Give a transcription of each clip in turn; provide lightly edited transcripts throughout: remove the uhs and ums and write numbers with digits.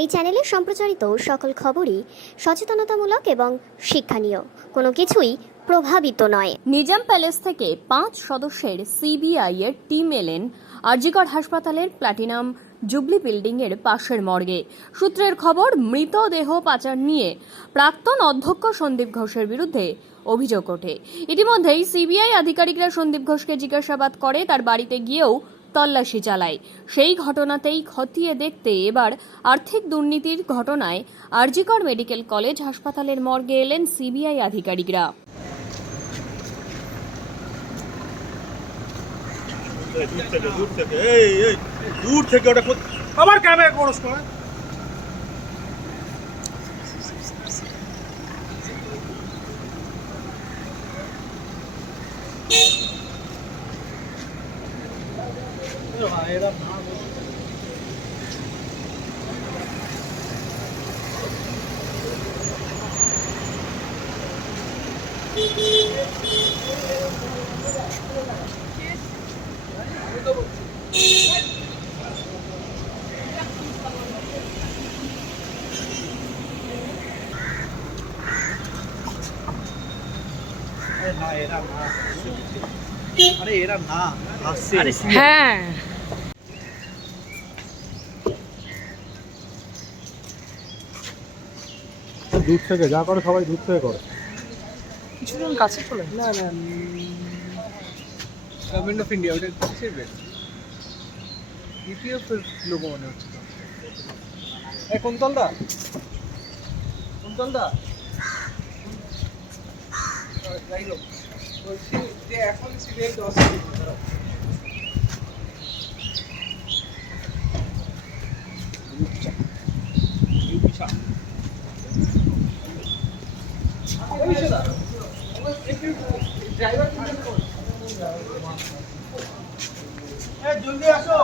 এই চ্যানেলে সম্প্রচারিত সকল খবরই সচেতনতামূলক এবং শিক্ষণীয়, কোনো কিছুই প্রভাবিত নয়। নিজাম প্যালেস থেকে 5 সদস্যের সিবিআই এর টিম এলেন আর.জি. কর হাসপাতালের প্ল্যাটিনাম জুবলি বিল্ডিং এর পাশের মর্গে। সূত্রের খবর, মৃতদেহ পাচার নিয়ে প্রাক্তন অধ্যক্ষ সন্দীপ ঘোষের বিরুদ্ধে অভিযোগ ওঠে। ইতিমধ্যেই সিবিআই আধিকারিকরা সন্দীপ ঘোষকে জিজ্ঞাসাবাদ করে, তার বাড়িতে গিয়েও তল্লাশি চালায়। সেই ঘটনাতেই খতিয়ে দেখতে এবার আর্থিক দুর্নীতির ঘটনায় আর.জি. কর মেডিকেল কলেজ হাসপাতালের মর্গে এলেন সিবিআই আধিকারিকরা। দূর থেকে ওটা আবার ক্যামেরা করস না। আরে এরা না আসছে। হ্যাঁ, দূর থেকে যা করে সবাই দূর থেকে করে। কিছুজন কাছে চলে না গভর্নমেন্ট অফ ইন্ডিয়া ওটা কিসের বেল? ইপিএফ এর লোগো মনে হচ্ছে তো। এই কোনতলদা যাই হোক, বলছি যে এখন সিরিয়াল 10 ড্রাইভার জলদি আসো।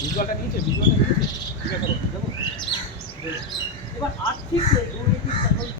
ভিজুয়ালটা নিয়েছে, ভিজুয়ালটা